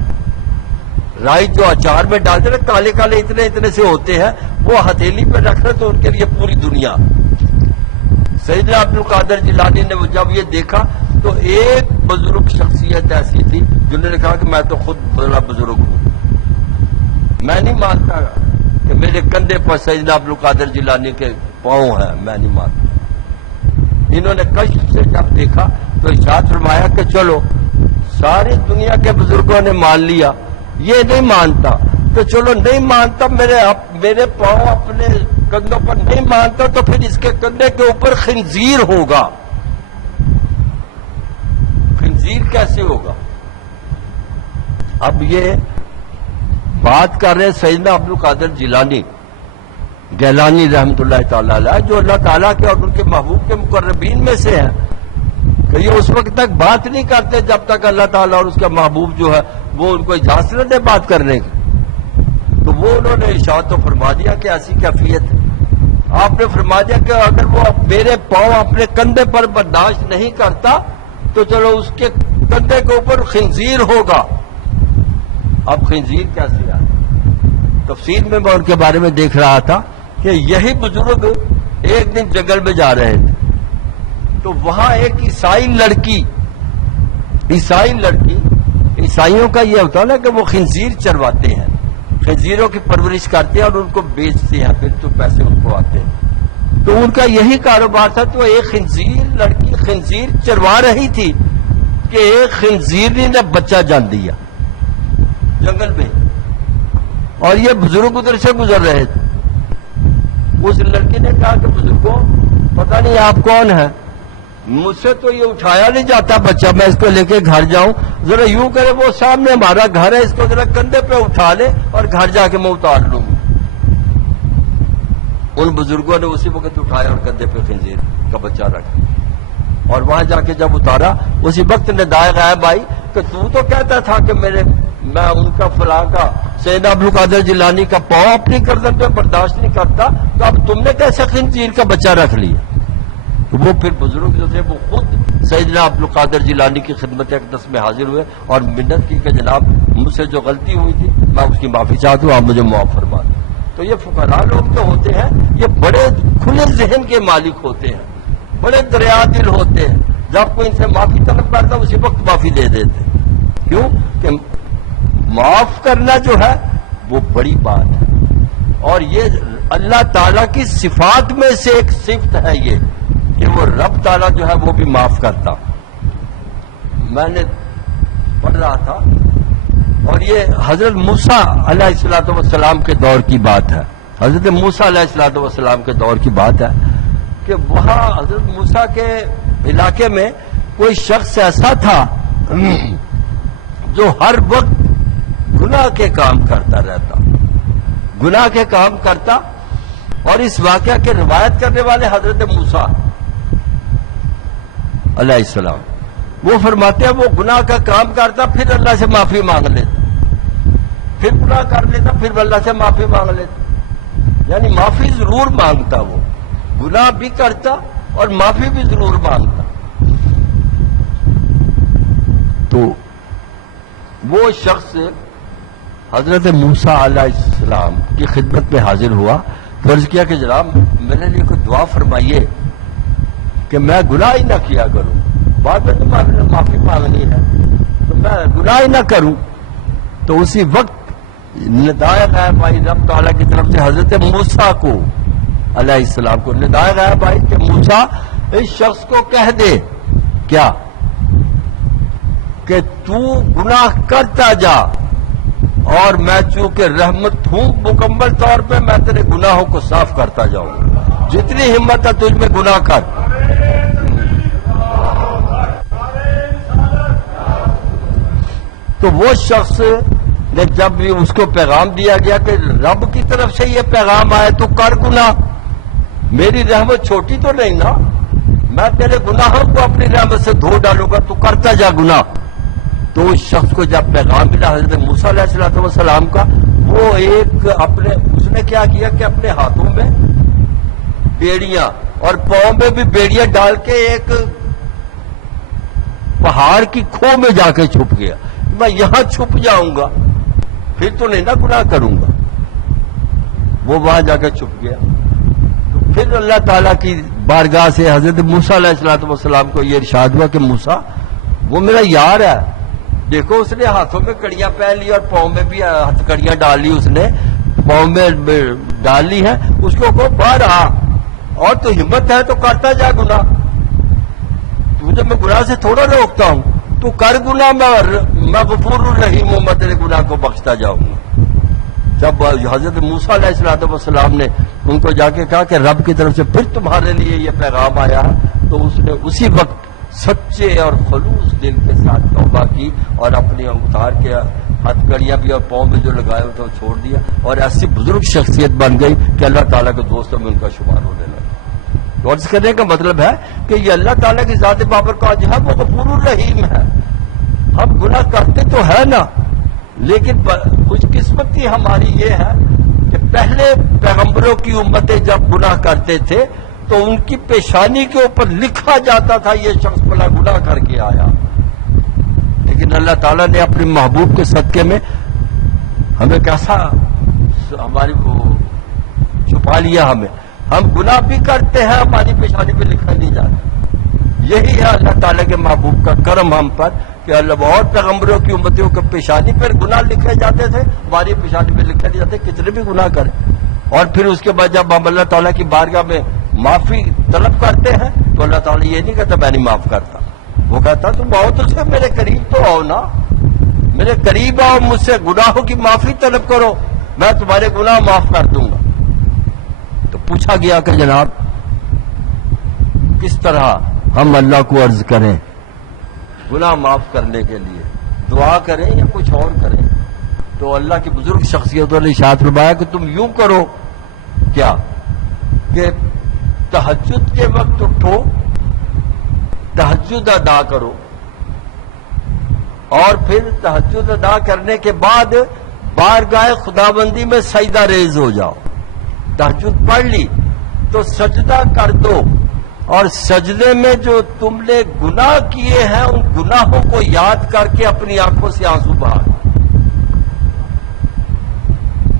رائی جو اچار میں ڈالتے ہیں کالے کالے اتنے اتنے سے ہوتے ہیں، وہ ہتھیلی پہ رکھ رہے تو ان کے لیے پوری دنیا۔ سیدنا عبد القادر جیلانی نے جب یہ دیکھا تو ایک بزرگ شخصیت ایسی تھی جنہوں نے کہا کہ میں تو خود بڑا بزرگ ہوں، میں نہیں مانتا کہ میرے کندھے پر سیدنا عبد القادر جیلانی کے پاؤں ہیں، میں نہیں مانتا۔ انہوں نے کشف سے جب دیکھا تو ارشاد فرمایا کہ چلو ساری دنیا کے بزرگوں نے مان لیا، یہ نہیں مانتا تو چلو نہیں مانتا، میرے پاؤں اپنے کندھوں پر نہیں مانتا تو پھر اس کے کندھے کے اوپر خنزیر ہوگا۔ خنزیر کیسے ہوگا؟ اب یہ بات کر رہے سیدنا عبد القادر جیلانی گیلانی رحمت اللہ تعالی علیہ، جو اللہ تعالیٰ کے اور ان کے محبوب کے مقربین میں سے ہیں، کہ یہ اس وقت تک بات نہیں کرتے جب تک اللہ تعالیٰ اور اس کا محبوب جو ہے وہ ان کو اجازت نہ دے بات کرنے کی۔ تو وہ انہوں نے ارشاد تو فرما دیا کہ ایسی کیفیت ہے۔ آپ نے فرما دیا کہ اگر وہ میرے پاؤں اپنے کندھے پر برداشت نہیں کرتا تو چلو اس کے کندھے کے اوپر خنزیر ہوگا۔ اب خنزیر کیسے آیا؟ تفسیر میں ان کے بارے میں دیکھ رہا تھا کہ یہی بزرگ ایک دن جنگل میں جا رہے تھے تو وہاں ایک عیسائی لڑکی، عیسائیوں کا یہ ہوتا ہے نا کہ وہ خنزیر چرواتے ہیں، خنزیروں کی پرورش کرتے ہیں اور ان کو بیچتے ہیں، پھر تو پیسے ان کو آتے ہیں، تو ان کا یہی کاروبار تھا۔ تو ایک لڑکی خنزیر چروا رہی تھی کہ ایک خنزیر نے بچہ جان دیا جنگل میں، اور یہ بزرگ ادھر سے گزر رہے تھے۔ اس لڑکی نے کہا کہ بزرگوں پتہ نہیں آپ کون ہیں، مجھ سے تو یہ اٹھایا نہیں جاتا بچہ، میں اس کو لے کے گھر جاؤں، ذرا یوں کرے وہ سامنے ہمارا گھر ہے، اس کو ذرا کندھے پہ اٹھا لے اور گھر جا کے میں اتار لوں گی۔ ان بزرگوں نے اسی وقت اٹھایا اور کندھے پہ خنزیر کا بچہ رکھا، اور وہاں جا کے جب اتارا اسی وقت ندائے غائب آئی کہ تو کہتا تھا کہ میں ان کا فلاں کا سیدنا عبد القادر جیلانی کا پاؤں اپنی گردن پہ برداشت نہیں کرتا، تو اب تم نے کیسے خنزیر کا بچہ رکھ لیا؟ تو وہ پھر بزرگ جو تھے وہ خود سیدنا عبد القادر جیلانی کی خدمت اقدس میں حاضر ہوئے اور منت کی کہ جناب مجھ سے جو غلطی ہوئی تھی میں اس کی معافی چاہتا ہوں، آپ مجھے معاف فرما دیں۔ تو یہ فقراء لوگ جو ہوتے ہیں یہ بڑے کھلے ذہن کے مالک ہوتے ہیں، بڑے دریا دل ہوتے ہیں، جب کوئی ان سے معافی طلب کرتا اسی وقت معافی دے دیتے۔ کیوں کہ معاف کرنا جو ہے وہ بڑی بات ہے، اور یہ اللہ تعالیٰ کی صفات میں سے ایک صفت ہے یہ کہ وہ رب تعالیٰ جو ہے وہ بھی معاف کرتا۔ میں نے پڑھ رہا تھا اور یہ حضرت موسیٰ علیہ السلام کے دور کی بات ہے، حضرت موسیٰ علیہ السلام کے دور کی بات ہے کہ وہاں حضرت موسیٰ کے علاقے میں کوئی شخص ایسا تھا جو ہر وقت گناہ کے کام کرتا رہتا، گناہ کے کام کرتا، اور اس واقعہ کے روایت کرنے والے حضرت موسیٰ علیہ السلام، وہ فرماتے ہیں وہ گناہ کا کام کرتا پھر اللہ سے معافی مانگ لیتا، پھر گناہ کر لیتا پھر اللہ سے معافی مانگ لیتا، یعنی معافی ضرور مانگتا، وہ گناہ بھی کرتا اور معافی بھی ضرور مانگتا۔ تو وہ شخص حضرت موسیٰ علیہ السلام کی خدمت میں حاضر ہوا تو عرض کیا کہ جناب میرے لیے کوئی دعا فرمائیے کہ میں گناہ ہی نہ کیا کروں، بعد میں تو معافی مانگنی ہے تو میں گناہ ہی نہ کروں۔ تو اسی وقت ندائے غائب آئی رب تعالیٰ کی طرف سے حضرت موسیٰ کو علیہ السلام کو ندائے غائب آئی کہ موسیٰ اس شخص کو کہہ دے کیا کہ تو گناہ کرتا جا اور میں چونکہ رحمت ہوں مکمل طور پہ میں تیرے گناہوں کو صاف کرتا جاؤں، جتنی ہمت ہے تجھ میں گناہ کر۔ تو وہ شخص نے جب بھی اس کو پیغام دیا گیا کہ رب کی طرف سے یہ پیغام آئے تو کر گناہ، میری رحمت چھوٹی تو نہیں نا، میں تیرے گناہوں کو اپنی رحمت سے دھو ڈالوں گا، تو کرتا جا گناہ۔ تو اس شخص کو جب پیغام ملا حضرت موسیٰ علیہ السلام کا، وہ اس نے کیا کیا کہ اپنے ہاتھوں میں بیڑیاں اور پاؤں میں بھی بیڑیاں ڈال کے ایک پہاڑ کی کھو میں جا کے چھپ گیا، میں یہاں چھپ جاؤں گا پھر تو نہیں نا گناہ کروں گا۔ وہ وہاں جا کے چھپ گیا۔ تو پھر اللہ تعالیٰ کی بارگاہ سے حضرت موسیٰ علیہ السلام کو یہ ارشاد ہوا کہ موسیٰ وہ میرا یار ہے، دیکھو اس نے ہاتھوں میں کڑیاں پہن لی اور پاؤں میں بھی ہاتھ کڑیاں ڈال لی، اس نے پاؤں میں ڈال لی ہے، اس کو باہر آ، اور تو ہمت ہے تو کرتا جا گناہ، تجھے میں گناہ سے تھوڑا روکتا ہوں، تو کر گناہ، میں غفور الرحیم ہوں، میں تیرے گناہ کو بخشتا جاؤں گا۔ جب حضرت موسیٰ علیہ السلام نے ان کو جا کے کہا کہ رب کی طرف سے پھر تمہارے لیے یہ پیغام آیا ہے، تو اس نے اسی وقت سچے اور خلوص دل کے ساتھ توبہ کی اور اپنی اتار کے ہتھ کڑیاں بھی اور پاؤں میں جو لگائے ہوئے تھے وہ چھوڑ دیا، اور ایسی بزرگ شخصیت بن گئی کہ اللہ تعالیٰ کے دوستوں میں ان کا شمار ہونے لگا۔ غور کرنے کا مطلب ہے کہ یہ اللہ تعالیٰ کی ذات بابرکات جو ہے وہ غفور الرحیم ہے۔ ہم گناہ کرتے تو ہے نا، لیکن خوش قسمتی ہماری یہ ہے کہ پہلے پیغمبروں کی امتیں جب گناہ کرتے تھے تو ان کی پیشانی کے اوپر لکھا جاتا تھا یہ شخص بلا گناہ کر کے آیا، لیکن اللہ تعالیٰ نے اپنے محبوب کے صدقے میں ہمیں کیسا ہماری وہ چھپا لیا، ہم گناہ بھی کرتے ہیں، ہماری پیشانی پہ لکھا نہیں جاتا۔ یہی ہے اللہ تعالیٰ کے محبوب کا کرم ہم پر کہ اللہ اور پیغمبروں کی امتوں کے پیشانی پر گناہ لکھے جاتے تھے، ہماری پیشانی پہ لکھے نہیں جاتے، کتنے بھی گناہ کریں۔ اور پھر اس کے بعد جب ہم اللہ تعالیٰ کی بارگاہ میں معافی طلب کرتے ہیں تو اللہ تعالیٰ یہ نہیں کہتا میں نہیں معاف کرتا، وہ کہتا تم آؤ تو صرف میرے قریب تو آؤ نا، میرے قریب آؤ، مجھ سے گناہوں کی معافی طلب کرو، میں تمہارے گناہ معاف کر دوں گا۔ تو پوچھا گیا کہ جناب کس طرح ہم اللہ کو عرض کریں گناہ معاف کرنے کے لیے، دعا کریں یا کچھ اور کریں؟ تو اللہ کی بزرگ شخصیتوں نے ارشاد فرمایا کہ تم یوں کرو، کیا کہ تہجد کے وقت اٹھو، تہجد ادا کرو، اور پھر تہجد ادا کرنے کے بعد بارگاہ خداوندی میں سجدہ ریز ہو جاؤ۔ تہجد پڑھ لی تو سجدہ کر دو، اور سجدے میں جو تم نے گناہ کیے ہیں ان گناہوں کو یاد کر کے اپنی آنکھوں سے آنسو بہا۔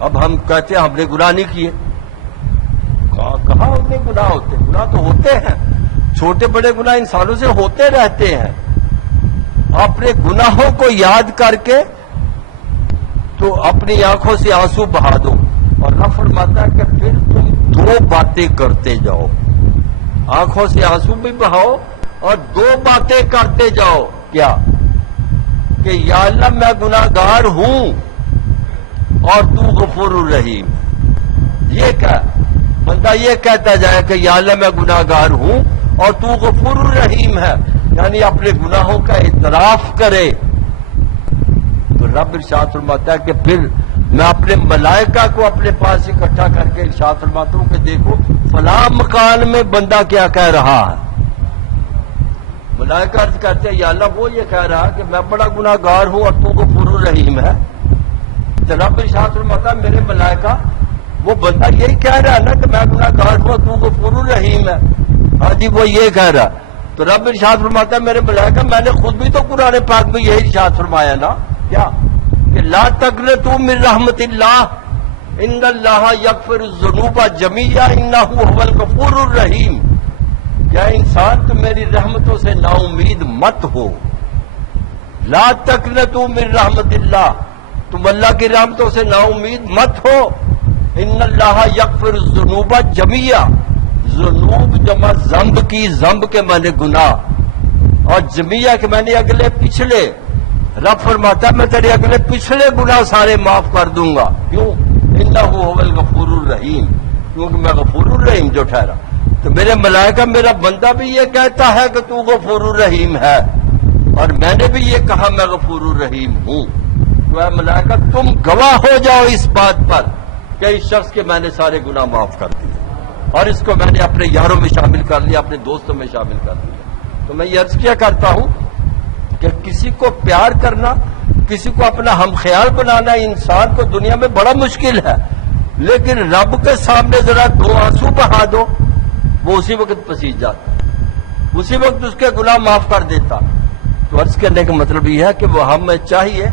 اب ہم کہتے ہیں ہم نے گناہ نہیں کیے، کہاں ہم نے گناہ ہوتے؟ گناہ تو ہوتے ہیں، چھوٹے بڑے گناہ انسانوں سے ہوتے رہتے ہیں۔ اپنے گناہوں کو یاد کر کے تو اپنی آنکھوں سے آنسو بہا دو، اور رب فرماتا ہے کہ پھر تم دو باتیں کرتے جاؤ، آنکھوں سے آنسو بھی بہاؤ اور دو باتیں کرتے جاؤ۔ کیا کہ یا اللہ میں گناہگار ہوں اور تو غفور الرحیم، یہ کیا بندہ یہ کہتا جائے کہ یا اللہ میں گناہگار ہوں اور تو غفور الرحیم ہے، یعنی اپنے گناہوں کا اعتراف کرے، تو رب ارشاد فرماتا ہے کہ پھر میں اپنے ملائکہ کو اپنے پاس اکٹھا کر کے ارشاد فرماتا ہوں کہ دیکھو فلاں مکان میں بندہ کیا کہہ رہا ہے۔ ملائکہ عرض کرتے ہیں یا اللہ وہ یہ کہہ رہا ہے کہ میں بڑا گناہگار ہوں اور تو غفور الرحیم ہے۔ تو رب ارشاد فرماتا ہے میرے ملائکہ وہ بندہ یہی کہہ رہا ہے نا کہ میں گناہگار ہوں اور تو غفور الرحیم ہے، ہاں جی وہ یہ کہہ رہا ہے۔ تو رب ارشاد فرماتا ہے میرے ملائکہ میں نے خود بھی تو قرآن پاک میں یہی ارشاد فرمایا نا، کیا کہ لا تقنطوا من رحمت اللہ ان اللہ یغفر الذنوب جمیعا انہ هو الغفور الرحیم۔ کیا انسان تم میری رحمتوں سے نا امید مت ہو، لا تقنطوا من رحمت اللہ، تم اللہ کی رحمتوں سے نا امید مت ہو، ان اللہ یغفر الذنوب جمیعا، ذنوب جمع ذنب کی، ذنب کے معنی گناہ، اور جمیعہ کے معنی اگلے پچھلے۔ رب فرماتا ہے میں تیرے اگلے پچھلے گناہ سارے معاف کر دوں گا، کیوں؟ انہ هو الغفور الرحیم، کیونکہ میں غفور الرحیم جو ٹھہرا۔ تو میرے ملائکہ میرا بندہ بھی یہ کہتا ہے کہ تو غفور الرحیم ہے، اور میں نے بھی یہ کہا میں غفور الرحیم ہوں، تو اے ملائکہ تم گواہ ہو جاؤ اس بات پر کہ اس شخص کے میں نے سارے گناہ معاف کر دیے۔ اور اس کو میں نے اپنے یاروں میں شامل کر لیا، اپنے دوستوں میں شامل کر لیا۔ تو میں یہ عرض کیا کرتا ہوں کہ کسی کو پیار کرنا، کسی کو اپنا ہم خیال بنانا انسان کو دنیا میں بڑا مشکل ہے، لیکن رب کے سامنے ذرا دو آنسو بہا دو، وہ اسی وقت پسیج جاتا، اسی وقت اس کے گناہ معاف کر دیتا۔ تو عرض کرنے کا مطلب یہ ہے کہ وہ ہمیں چاہیے،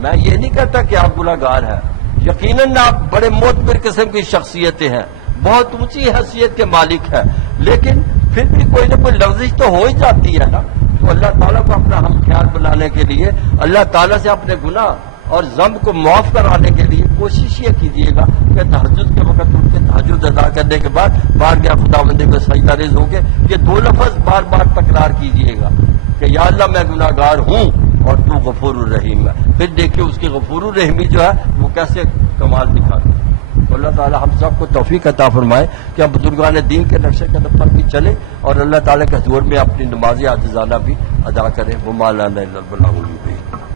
میں یہ نہیں کہتا کہ آپ گناہ گار ہیں، یقیناً آپ بڑے معتبر قسم کی شخصیتیں ہیں، بہت اونچی حیثیت کے مالک ہیں، لیکن پھر بھی کوئی نہ کوئی لغزش تو ہو ہی جاتی ہے نا۔ تو اللہ تعالیٰ کو اپنا ہم خیال بنانے کے لیے، اللہ تعالیٰ سے اپنے گناہ اور ذنب کو معاف کرانے کے لیے کوشش یہ کیجیے گا کہ تہجد کے وقت اٹھ کے تہجد ادا کرنے کے بعد بار گیا خداوند کو سجدہ ریز ہو کے یہ دو لفظ بار بار تکرار کیجیے گا کہ یا اللہ میں گناہ گار ہوں اور تو غفور الرحیم ہے۔ پھر دیکھیے اس کی غفور الرحیمی جو ہے وہ کیسے کمال دکھاتی ہے۔ تو اللہ تعالی ہم سب کو توفیق عطا فرمائے کہ ہم بزرگان دین کے نقشے قدم پر بھی چلیں اور اللہ تعالیٰ کے حضور میں اپنی نماز عاجزانہ بھی ادا کریں۔ وہ مولانا رب العالمین۔